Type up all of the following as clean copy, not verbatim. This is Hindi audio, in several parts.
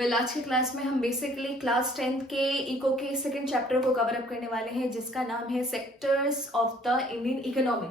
आज की क्लास में हम बेसिकली क्लास 10th के इको के सेकंड चैप्टर को कवर अप करने वाले हैं, जिसका नाम है sectors of the Indian economy.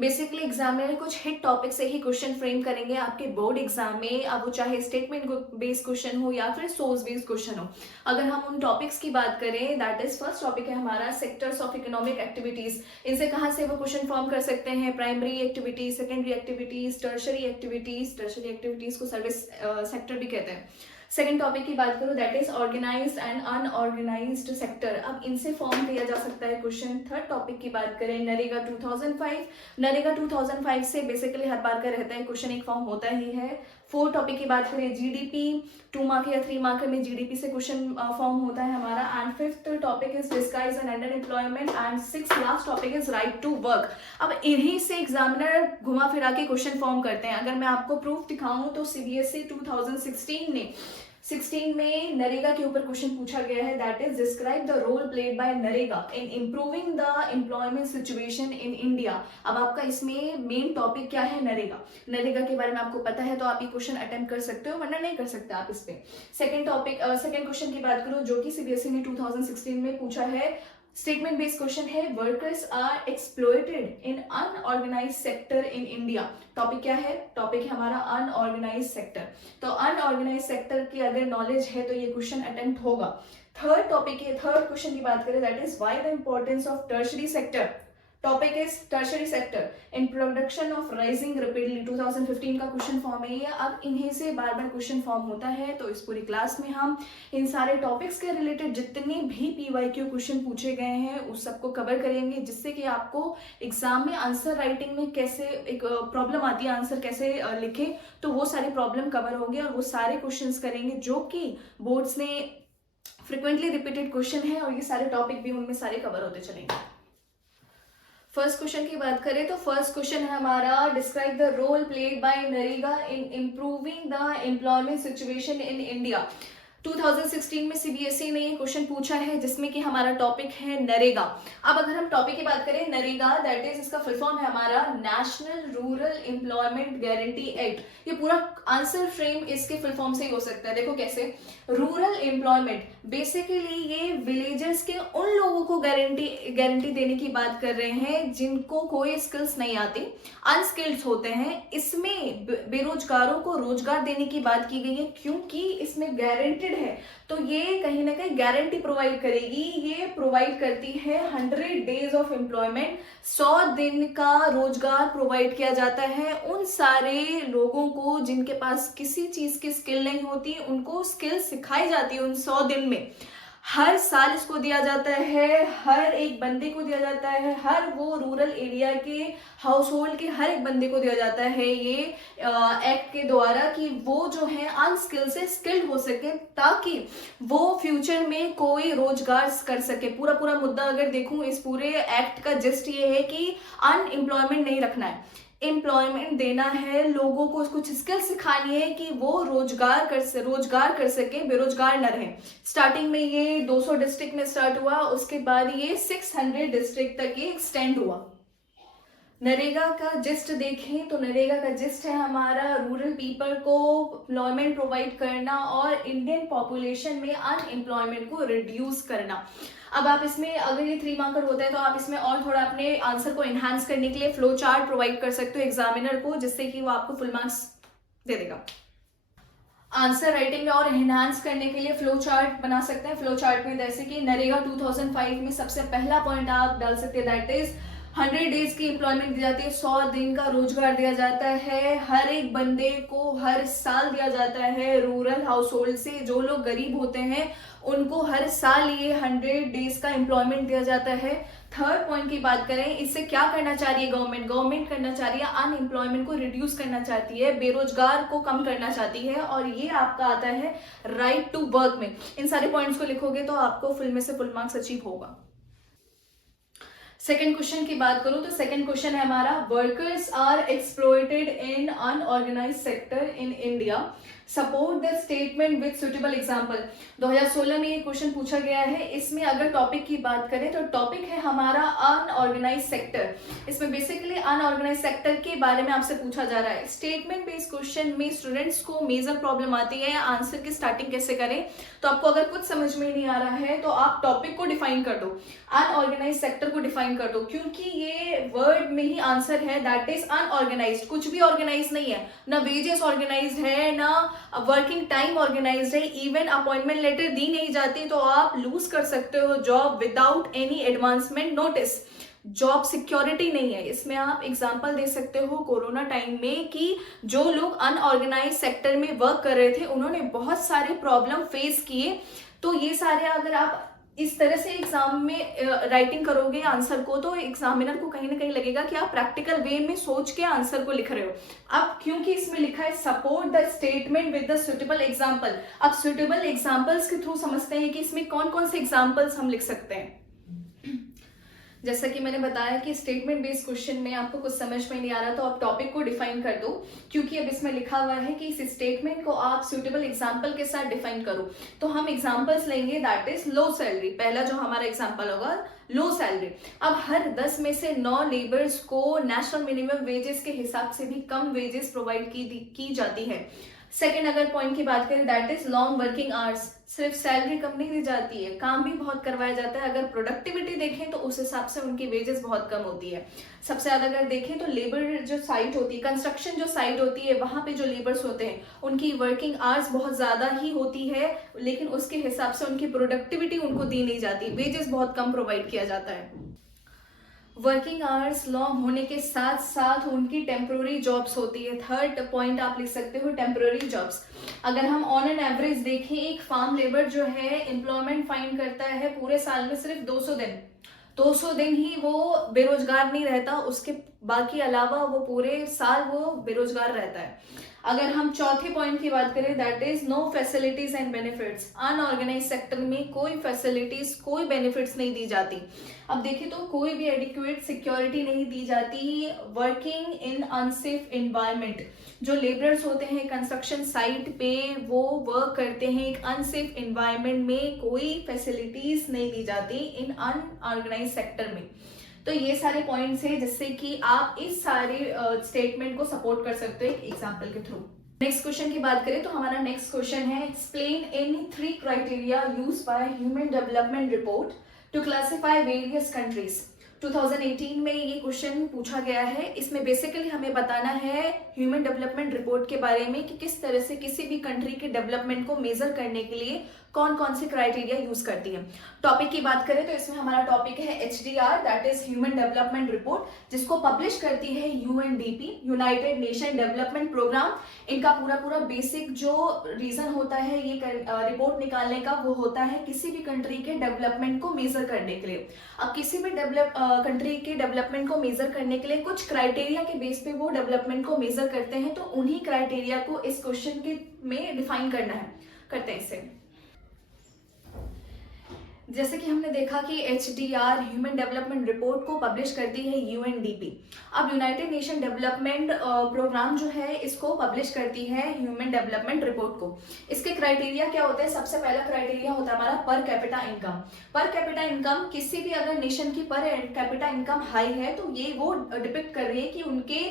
Basically examiner कुछ हिट टॉपिक से ही क्वेश्चन फ्रेम करेंगे आपके बोर्ड एग्जाम में, अब वो चाहे स्टेटमेंट बेस्ड क्वेश्चन हो या फिर सोर्स बेस्ड क्वेश्चन हो। अगर हम उन टॉपिक्स की बात करें, दैट इज फर्स्ट टॉपिक है हमारा सेक्टर्स ऑफ इकोनॉमिक एक्टिविटीज। इनसे कहाँ से वो क्वेश्चन फॉर्म कर सकते हैं? Primary activities, secondary activities, tertiary activities. Tertiary activities को सर्विस सेक्टर भी कहते हैं। सेकेंड टॉपिक की बात करूं, that is organised and unorganised sector. अब इनसे फॉर्म किया जा सकता है क्वेश्चन। थर्ड टॉपिक की बात करें, नरेगा 2005। नरेगा 2005 से बेसिकली हर बार का रहता है क्वेश्चन, एक फॉर्म होता ही है। फोर्थ टॉपिक की बात करें, जीडीपी। 2 मार्क या 3 मार्क में जीडीपी से क्वेश्चन फॉर्म होता है हमारा। And fifth topic is disguise and under employment. And six last topic is right to work. अब इन्हीं से एग्जामिनर घुमा फिरा के क्वेश्चन फॉर्म करते हैं। अगर मैं आपको प्रूफ दिखाऊं तो सीबीएसई 2016 में नरेगा के ऊपर क्वेश्चन पूछा गया है, that is describe the role played by NREGA in improving the employment situation in India. अब आपका इसमें मेन टॉपिक क्या है? नरेगा। नरेगा के बारे में आपको पता है तो आप ये क्वेश्चन अटेम्प्ट कर सकते हो, वरना नहीं कर सकते आप इस पे। सेकंड क्वेश्चन की बात करूं जो कि सीबीएसई ने 2016 में पूछा है, स्टेटमेंट बेस्ड क्वेश्चन है, workers are exploited in unorganised sector in India. Topic क्या है? टॉपिक है हमारा अनऑर्गेनाइज्ड सेक्टर। तो अनऑर्गेनाइज्ड सेक्टर की अगर नॉलेज है तो ये क्वेश्चन अटेम्प्ट होगा। थर्ड क्वेश्चन की बात करें, that is why the importance of tertiary sector. Topic is tertiary sector in production of rising rapidly. 2015 का क्वेश्चन फॉर्म है ये। अब इन्हीं से बार बार क्वेश्चन फॉर्म होता है, तो इस पूरी क्लास में हम इन सारे टॉपिक्स के रिलेटेड जितने भी पीवाईक्यू क्वेश्चन पूछे गए हैं उस सबको कवर करेंगे, जिससे कि आपको एग्जाम में आंसर राइटिंग में कैसे एक प्रॉब्लम आती है, आंसर कैसे लिखे, तो वो सारे प्रॉब्लम कवर होंगे और वो सारे क्वेश्चन करेंगे जो कि बोर्ड्स ने फ्रिक्वेंटली रिपीटेड क्वेश्चन है, और ये सारे टॉपिक भी उनमें सारे कवर होते चलेंगे। फर्स्ट क्वेश्चन की बात करें तो फर्स्ट क्वेश्चन है हमारा, describe the role played by NREGA in improving the employment situation in India. 2016 में सीबीएसई ने ये क्वेश्चन पूछा है, जिसमें कि हमारा टॉपिक है नरेगा। अब अगर हम टॉपिक की बात करें, नरेगा दैट इज, इसका फुल फॉर्म है हमारा national rural employment guarantee act. ये पूरा आंसर फ्रेम इसके फुल फॉर्म से ही हो सकता है। देखो कैसे, रूरल एम्प्लॉयमेंट बेसिकली ये विलेजर्स के उन लोगों को गारंटी देने की बात कर रहे हैं जिनको कोई स्किल्स नहीं आती, अनस्किल्ड होते हैं। इसमें बेरोजगारों को रोजगार देने की बात की गई है, क्योंकि इसमें गारंटेड है, तो ये कहीं ना कहीं गारंटी प्रोवाइड करेगी। ये प्रोवाइड करती है 100 डेज ऑफ एम्प्लॉयमेंट, 100 दिन का रोजगार प्रोवाइड किया जाता है उन सारे लोगों को जिनके पास किसी चीज की स्किल नहीं होती, उनको स्किल सिखाई जाती है उन 100 दिन में। हर साल इसको दिया जाता है, हर एक बंदे को दिया जाता है, हर वो रूरल एरिया के हाउस होल्ड के हर एक बंदे को दिया जाता है ये एक्ट के द्वारा, कि वो जो है अनस्किल्ड से स्किल्ड हो सके, ताकि वो फ्यूचर में कोई रोजगार कर सके। पूरा मुद्दा अगर देखूं, इस पूरे एक्ट का जिस्ट ये है कि अनएम्प्लॉयमेंट नहीं रखना है, एम्प्लॉयमेंट देना है, लोगों को कुछ स्किल सिखानी है कि वो रोजगार कर सके, बेरोजगार न रहे। स्टार्टिंग में ये 200 डिस्ट्रिक्ट में स्टार्ट हुआ, उसके बाद ये 600 डिस्ट्रिक्ट तक ये एक्सटेंड हुआ। नरेगा का जिस्ट देखें तो नरेगा का जिस्ट है हमारा रूरल पीपल को एम्प्लॉयमेंट प्रोवाइड करना और इंडियन पॉपुलेशन में अनएम्प्लॉयमेंट को रिड्यूस करना। अब आप इसमें अगर ये 3 मार्कर होता है तो आप इसमें और थोड़ा अपने आंसर को एनहांस करने के लिए फ्लो चार्ट प्रोवाइड कर सकते हो एग्जामिनर को, जिससे कि वो आपको फुल मार्क्स दे देगा। आंसर राइटिंग में और एनहांस करने के लिए फ्लो चार्ट बना सकते हैं। फ्लो चार्ट में जैसे कि नरेगा 2005 में सबसे पहला पॉइंट आप डाल सकते हैं, दैट इज 100 डेज की एम्प्लॉयमेंट दी जाती है, 100 दिन का रोजगार दिया जाता है, हर एक बंदे को हर साल दिया जाता है। रूरल हाउस होल्ड से जो लोग गरीब होते हैं उनको हर साल ये 100 डेज का एम्प्लॉयमेंट दिया जाता है। थर्ड पॉइंट की बात करें, इससे क्या करना चाह रही है गवर्नमेंट करना चाह रही है, अनएम्प्लॉयमेंट को रिड्यूस करना चाहती है, बेरोजगार को कम करना चाहती है, और ये आपका आता है राइट टू वर्क में। इन सारे पॉइंट्स को लिखोगे तो आपको फुल में से फुल मार्क्स अचीव होगा। सेकेंड क्वेश्चन की बात करूं तो सेकेंड क्वेश्चन है हमारा, workers are exploited in unorganised sector in India, support the statement with suitable example. 2016 में ये क्वेश्चन पूछा गया है। इसमें अगर टॉपिक की बात करें तो टॉपिक है हमारा अनऑर्गेनाइज्ड सेक्टर। इसमें बेसिकली अनऑर्गेनाइज्ड सेक्टर के बारे में आपसे पूछा जा रहा है। स्टेटमेंट बेस्ड क्वेश्चन में स्टूडेंट्स को मेजर प्रॉब्लम आती है आंसर की स्टार्टिंग कैसे करें। तो आपको अगर कुछ समझ में नहीं आ रहा है तो आप टॉपिक को डिफाइन कर दो, अनऑर्गेनाइज्ड सेक्टर को डिफाइन कर दो, क्योंकि ये वर्ड में ही आंसर है, दैट इज अनऑर्गेनाइज्ड। कुछ भी ऑर्गेनाइज नहीं है, ना वेजेस ऑर्गेनाइज्ड है, ना वर्किंग टाइम ऑर्गेनाइज्ड है, इवन अपॉइंटमेंट लेटर दी नहीं जाती तो आप लूज कर सकते हो job without any advancement notice. Job security नहीं है। इसमें आप एग्जांपल दे सकते हो कोरोना टाइम में कि जो लोग अनऑर्गेनाइज सेक्टर में वर्क कर रहे थे उन्होंने बहुत सारे प्रॉब्लम फेस किए। तो ये सारे अगर आप इस तरह से एग्जाम में राइटिंग करोगे आंसर को तो एग्जामिनर को कहीं ना कहीं लगेगा कि आप प्रैक्टिकल वे में सोच के आंसर को लिख रहे हो। अब क्योंकि इसमें लिखा है support the statement with the suitable example, अब सुटेबल एग्जाम्पल्स के थ्रू समझते हैं कि इसमें कौन कौन से एग्जाम्पल्स हम लिख सकते हैं। जैसा कि मैंने बताया कि स्टेटमेंट बेस्ड क्वेश्चन में आपको कुछ समझ में नहीं आ रहा तो आप टॉपिक को डिफाइन कर दो, क्योंकि अब इसमें लिखा हुआ है कि इस स्टेटमेंट को आप सुटेबल एग्जांपल के साथ डिफाइन करो। तो हम एग्जांपल्स लेंगे, दैट इज लो सैलरी। पहला जो हमारा एग्जांपल होगा लो सैलरी। अब हर 10 में से 9 लेबर्स को नेशनल मिनिमम वेजेस के हिसाब से भी कम वेजेस प्रोवाइड की जाती है। सेकेंड अगर पॉइंट की बात करें that is long working hours. सिर्फ सैलरी कम नहीं दी जाती है, काम भी बहुत करवाया जाता है। अगर प्रोडक्टिविटी देखें तो उस हिसाब से उनकी वेजेस बहुत कम होती है। सबसे ज्यादा अगर देखें तो लेबर जो साइट होती है, कंस्ट्रक्शन जो साइट होती है, वहां पे जो लेबर्स होते हैं उनकी वर्किंग आवर्स बहुत ज्यादा ही होती है, लेकिन उसके हिसाब से उनकी प्रोडक्टिविटी उनको दी नहीं जाती, वेजेस बहुत कम प्रोवाइड किया जाता है। वर्किंग आवर्स लॉन्ग होने के साथ साथ उनकी टेम्प्रोरी जॉब्स होती है। थर्ड पॉइंट आप लिख सकते हो टेम्प्रोरी जॉब्स। अगर हम ऑन एन एवरेज देखें, एक फार्म लेबर जो है एम्प्लॉयमेंट फाइंड करता है पूरे साल में सिर्फ 200 दिन। 200 दिन ही वो बेरोजगार नहीं रहता, उसके बाकी अलावा वो पूरे साल वो बेरोजगार रहता है। अगर हम चौथे पॉइंट की बात करें that is no facilities and benefits. Unorganised sector में कोई फैसिलिटीज कोई बेनिफिट्स नहीं दी जाती। अब देखिए तो कोई भी एडिक्वेट सिक्योरिटी नहीं दी जाती। वर्किंग इन अनसेफ एनवायरनमेंट, जो लेबरर्स होते हैं कंस्ट्रक्शन साइट पे वो वर्क करते हैं एक अनसेफ एनवायरनमेंट में, कोई फैसिलिटीज नहीं दी जाती इन अनऑर्गेनाइज सेक्टर में। तो ये सारे पॉइंट्स हैं जिससे कि आप इस सारे स्टेटमेंट को सपोर्ट कर सकते हो एक एग्जांपल के थ्रू। नेक्स्ट क्वेश्चन की बात करें तो हमारा नेक्स्ट क्वेश्चन है, explain any 3 criteria used by human development report to classify various countries. 2018 में ये क्वेश्चन पूछा गया है। इसमें बेसिकली हमें बताना है ह्यूमन डेवलपमेंट रिपोर्ट के बारे में कि किस तरह से किसी भी कंट्री के डेवलपमेंट को मेजर करने के लिए कौन कौन से क्राइटेरिया यूज करती है। टॉपिक की बात करें तो इसमें हमारा टॉपिक है HDR, that is human development report, जिसको पब्लिश करती है UNDP, united nation development programme. इनका पूरा बेसिक जो रीजन होता है ये रिपोर्ट निकालने का, वो होता है किसी भी कंट्री के डेवलपमेंट को मेजर करने के लिए। अब किसी भी कंट्री के डेवलपमेंट को मेजर करने के लिए कुछ क्राइटेरिया के बेस पे वो डेवलपमेंट को मेजर करते हैं, तो उन्हीं क्राइटेरिया को इस क्वेश्चन के में डिफाइन करते हैं इसे। जैसे कि हमने देखा कि HDR ह्यूमन डेवलपमेंट रिपोर्ट को पब्लिश करती है UNDP। अब यूनाइटेड नेशन डेवलपमेंट प्रोग्राम जो है इसको पब्लिश करती है ह्यूमन डेवलपमेंट रिपोर्ट को। इसके क्राइटेरिया क्या होते हैं? सबसे पहला क्राइटेरिया होता है हमारा per capita income. Per capita income किसी भी अगर नेशन की पर कैपिटा इनकम हाई है तो ये वो डिपिक्ट कर रही है कि उनके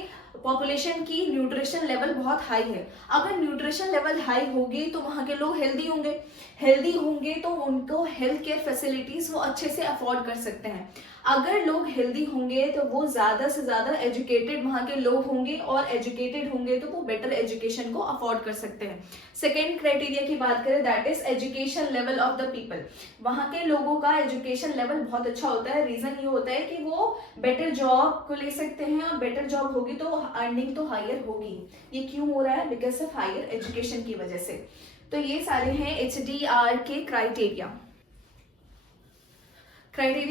पॉपुलेशन की न्यूट्रिशन लेवल बहुत हाई है। अगर न्यूट्रिशन लेवल हाई होगी तो वहां के लोग हेल्दी होंगे तो उनको हेल्थ केयर फैसिलिटीज वो अच्छे से अफोर्ड कर सकते हैं। अगर लोग हेल्दी होंगे तो वो ज्यादा से ज्यादा एजुकेटेड वहां के लोग होंगे, और एजुकेटेड होंगे तो वो बेटर एजुकेशन को अफोर्ड कर सकते हैं। सेकेंड क्राइटेरिया की बात करें that is education level of the people. वहां के लोगों का एजुकेशन लेवल बहुत अच्छा होता है। रीजन ये होता है कि वो बेटर जॉब को ले सकते हैं, और बेटर जॉब होगी तो अर्निंग तो हायर होगी। ये क्यों हो रहा है? बिकॉज ऑफ हायर एजुकेशन की वजह से। तो ये सारे हैं HDR के क्राइटेरिया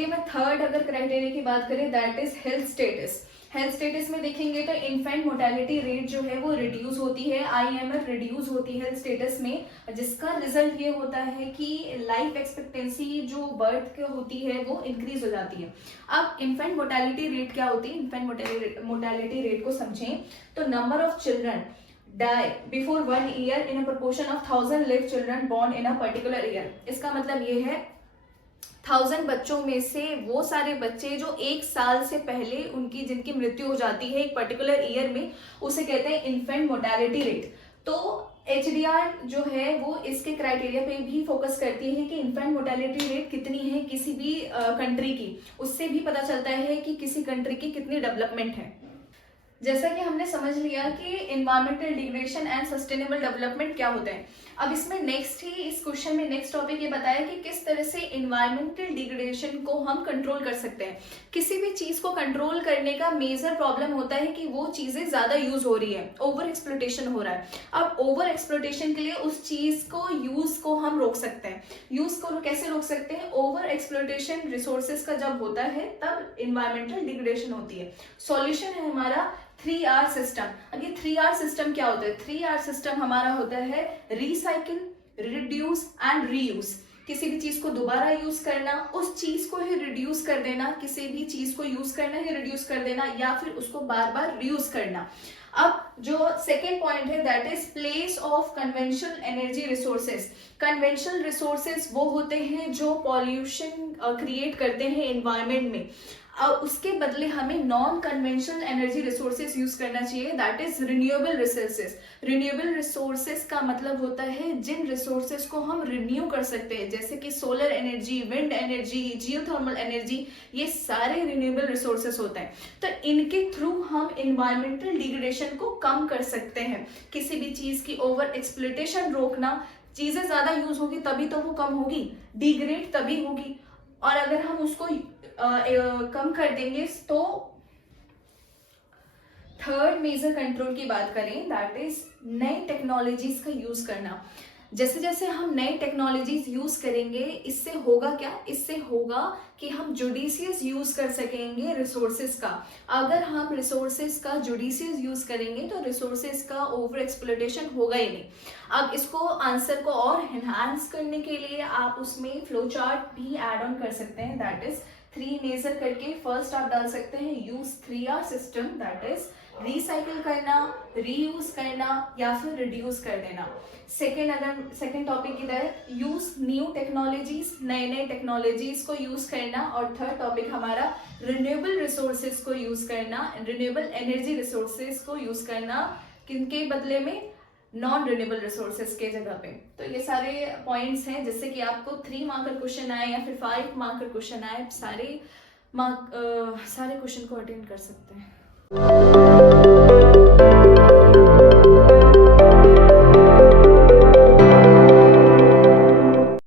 में थर्ड अगर क्राइटेरिया की बात करें that is health status. Health status में देखेंगे तो इन्फेंट मोर्टेलिटी रेट जो है वो रिड्यूस होती है, IMF रिड्यूस होती है हेल्थ स्टेटस में, जिसका रिजल्ट ये होता है कि लाइफ एक्सपेक्टेंसी जो बर्थ की होती है वो इंक्रीज हो जाती है। अब इन्फेंट मोर्टेलिटी रेट क्या होती है, इन्फेंट मोर्टेलिटी रेट को समझें तो number of children die before 1 year in a proportion of 1000 live children born in a particular year। इसका मतलब ये है 1000 बच्चों में से वो सारे बच्चे जो 1 साल से पहले उनकी जिनकी मृत्यु हो जाती है एक पर्टिकुलर ईयर में, उसे कहते हैं इन्फेंट मोर्टेलिटी रेट। तो HDR जो है वो इसके क्राइटेरिया पे भी फोकस करती है कि इन्फेंट मोर्टेलिटी रेट कितनी है किसी भी कंट्री की, उससे भी पता चलता है कि किसी कंट्री की कितनी डेवलपमेंट है। जैसा कि हमने समझ लिया कि environmental degradation and sustainable development क्या होता है, अब इसमें नेक्स्ट ही इस क्वेश्चन में नेक्स्ट टॉपिक ये बताया कि किस तरह से एनवायरमेंटल डिग्रेडेशन को हम कंट्रोल कर सकते हैं। किसी भी चीज को कंट्रोल करने का मेजर प्रॉब्लम होता है कि वो चीजें ज्यादा यूज हो रही है, ओवर एक्सप्लॉयटेशन हो रहा है। अब ओवर एक्सप्लॉयटेशन के लिए उस चीज को यूज को हम रोक सकते हैं। यूज को कैसे रोक सकते हैं, ओवर एक्सप्लॉयटेशन रिसोर्सेज का जब होता है तब एनवायरमेंटल डिग्रेडेशन होती है। सॉल्यूशन है हमारा 3R सिस्टम। अब ये 3R सिस्टम क्या होता है, 3R सिस्टम हमारा होता है रिसाइकिल, रिड्यूस एंड रीयूज। किसी भी चीज को दोबारा यूज करना, उस चीज को ही रिड्यूस कर देना, किसी भी चीज को यूज करना ही रिड्यूस कर देना, या फिर उसको बार बार रीयूज करना। अब जो सेकेंड पॉइंट है that is place of conventional energy resources. Conventional resources वो होते हैं जो पॉल्यूशन क्रिएट करते हैं एनवायरमेंट में, उसके बदले हमें non conventional energy resources use करना चाहिए, that is renewable resources. Renewable resources का मतलब होता है जिन रिसोर्सेज को हम रिन्यू कर सकते हैं, जैसे कि solar energy, wind energy, geothermal energy, ये सारे रिन्यूएबल रिसोर्सेज होते हैं। तो इनके थ्रू हम एनवायरमेंटल डिग्रेडेशन को कम कर सकते हैं। किसी भी चीज की ओवर एक्सप्लॉयटेशन रोकना, चीजें ज्यादा यूज होगी तभी तो वो कम होगी, डिग्रेड तभी होगी, और अगर हम उसको कम कर देंगे तो थर्ड मेजर कंट्रोल की बात करें दैट इज नई टेक्नोलॉजीज का यूज करना। जैसे जैसे हम नई टेक्नोलॉजीज यूज करेंगे इससे होगा क्या, इससे होगा कि हम जुडिशियस यूज कर सकेंगे रिसोर्सेज का। अगर हम रिसोर्सेज का जुडिशियस यूज करेंगे तो रिसोर्सेज का ओवर एक्सप्लॉयटेशन होगा ही नहीं। अब इसको आंसर को और एनहांस करने के लिए आप उसमें फ्लो चार्ट भी ऐड ऑन कर सकते हैं, दैट इज 3 मेजर करके फर्स्ट आप डाल सकते हैं use 3R system, that is recycle करना, रीयूज करना या फिर रिड्यूस कर देना। सेकेंड टॉपिक इधर यूज न्यू टेक्नोलॉजीज, नए नए टेक्नोलॉजीज को यूज करना, और थर्ड टॉपिक हमारा रिन्यूएबल रिसोर्सेज को यूज करना, रिन्यूएबल एनर्जी रिसोर्सेज को यूज करना, किनके बदले में, नॉन रिन्यूएबल रिसोर्सेज के जगह पे। तो ये सारे पॉइंट्स हैं जिससे कि आपको 3 मार्क का क्वेश्चन आए या फिर 5 मार्क का क्वेश्चन आए, सारे क्वेश्चन को अटेंड कर सकते हैं।